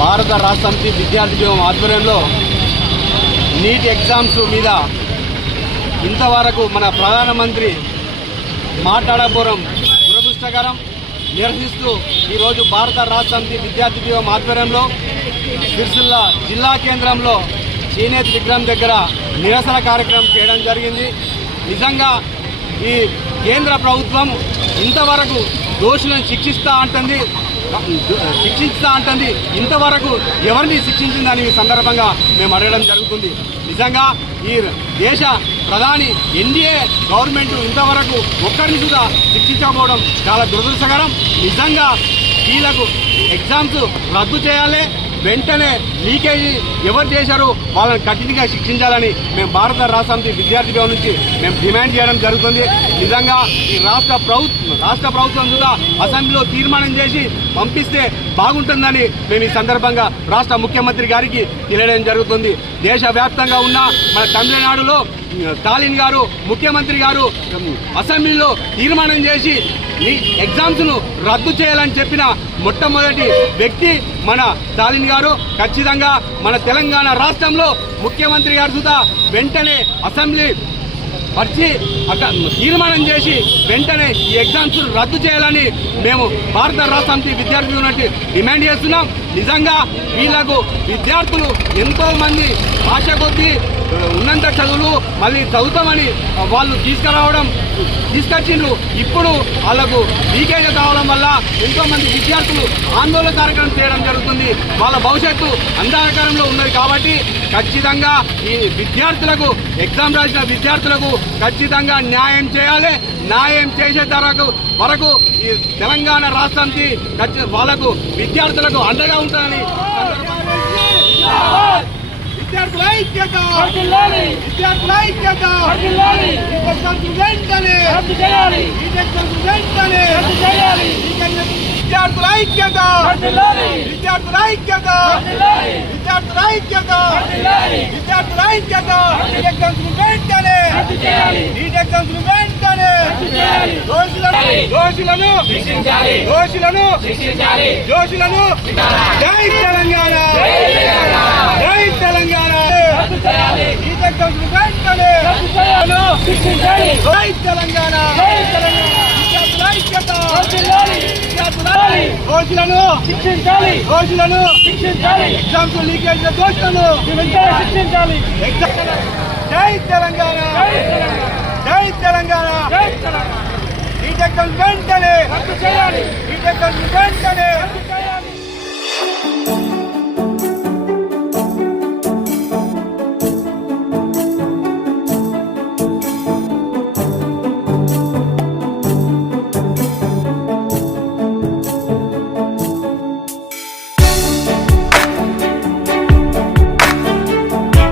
భారత రాష్ట్ర సమితి విద్యార్థి ఉద్యమం ఆధ్వర్యంలో నీట్ ఎగ్జామ్స్ మీద ఇంతవరకు మన ప్రధానమంత్రి మాట్లాడపురం దురదృష్టకరం నిరసిస్తూ ఈరోజు భారత రాష్ట్ర సమితి విద్యార్థి ఉద్యమం ఆధ్వర్యంలో సిరిసిల్ల జిల్లా కేంద్రంలో చేనేత విగ్రహం దగ్గర నిరసన కార్యక్రమం చేయడం జరిగింది. నిజంగా ఈ కేంద్ర ప్రభుత్వం ఇంతవరకు దోషులను శిక్షిస్తా అంటుంది. శిక్షిస్తా అంటుంది. ఇంతవరకు ఎవరిని శిక్షించిందని ఈ సందర్భంగా మేము అడగడం జరుగుతుంది. నిజంగా ఈ దేశ ప్రధాని ఎన్డీఏ గవర్నమెంట్ ఇంతవరకు ఒక్కరిని కూడా శిక్షించకపోవడం చాలా దురదృష్టకరం. నిజంగా వీళ్ళకు ఎగ్జామ్స్ రద్దు చేయాలి. వెంటనే లీకేజీ ఎవరు చేశారో వాళ్ళని కఠినంగా శిక్షించాలని మేము భారత రాష్ట్రానికి విద్యార్థి భవన్ నుంచి మేము డిమాండ్ చేయడం జరుగుతుంది. నిజంగా ఈ రాష్ట్ర ప్రభుత్వం రాష్ట్ర ప్రభుత్వం కూడా అసెంబ్లీలో తీర్మానం చేసి పంపిస్తే బాగుంటుందని మేము ఈ సందర్భంగా రాష్ట్ర ముఖ్యమంత్రి గారికి తెలియడం జరుగుతుంది. దేశవ్యాప్తంగా ఉన్న మన తమిళనాడులో స్టాలిన్ గారు ముఖ్యమంత్రి గారు అసెంబ్లీలో తీర్మానం చేసి ఈ ఎగ్జామ్స్ను రద్దు చేయాలని చెప్పిన మొట్టమొదటి వ్యక్తి మన స్టాలిన్ గారు. ఖచ్చితంగా మన తెలంగాణ రాష్ట్రంలో ముఖ్యమంత్రి గారు సుధా వెంటనే అసెంబ్లీ పరిచి తీర్మానం చేసి వెంటనే ఈ ఎగ్జామ్స్ రద్దు చేయాలని మేము భారత రాష్ట్రానికి విద్యార్థి యూనిట్ డిమాండ్ చేస్తున్నాం. నిజంగా వీళ్ళకు విద్యార్థులు ఎంతో మంది ఆశ కొద్దీ ఉన్నంత చదువులు మళ్ళీ చదువుతామని వాళ్ళు తీసుకురావడం తీసుకొచ్చిండ్రు. ఇప్పుడు వాళ్ళకు లీకేజ్ కావడం వల్ల ఎంతో మంది విద్యార్థులు ఆందోళన కార్యక్రమం చేయడం జరుగుతుంది. వాళ్ళ భవిష్యత్తు అంధకారంలో ఉన్నది కాబట్టి ఖచ్చితంగా ఈ విద్యార్థులకు ఎగ్జామ్ రాసిన విద్యార్థులకు ఖచ్చితంగా న్యాయం చేయాలి. న్యాయం చేసే ధరకు వరకు ఈ తెలంగాణ రాష్ట్రానికి వాళ్ళకు విద్యార్థులకు అండగా ఉంటుందని విద్యార్థుల ఐక్యత విద్యార్థుల ఐక్యత వెంటనే వెంటనే. విద్యార్థుల ఐక్యత! విద్యార్థుల ఐక్యత! విద్యార్థుల ఐక్యత! విద్యార్థుల ఐక్యత! ఎగ్జామ్స్ వెంటనే! విద్యార్థులు వెంటనే! దోషులను దోషులను దోషులను దోషులను జై తెలంగాణ! జై తెలంగాణ విద్యార్థులు వెంటనే జై తెలంగాణ విద్యార్థుల ఐక్యత విద్యార్థుల దోషులను శిక్షించాలి. దోషులను శిక్షించాలి. ఎగ్జామ్స్ లీకేజ్ దోషులను శిక్షించాలి. జై తెలంగాణ. జై తెలంగాణ. జై తెలంగాణ. ఈ ఎగ్జామ్స్ వెంటనే. రద్దు చేయాలి. ఈ ఎగ్జామ్స్ వెంటనే.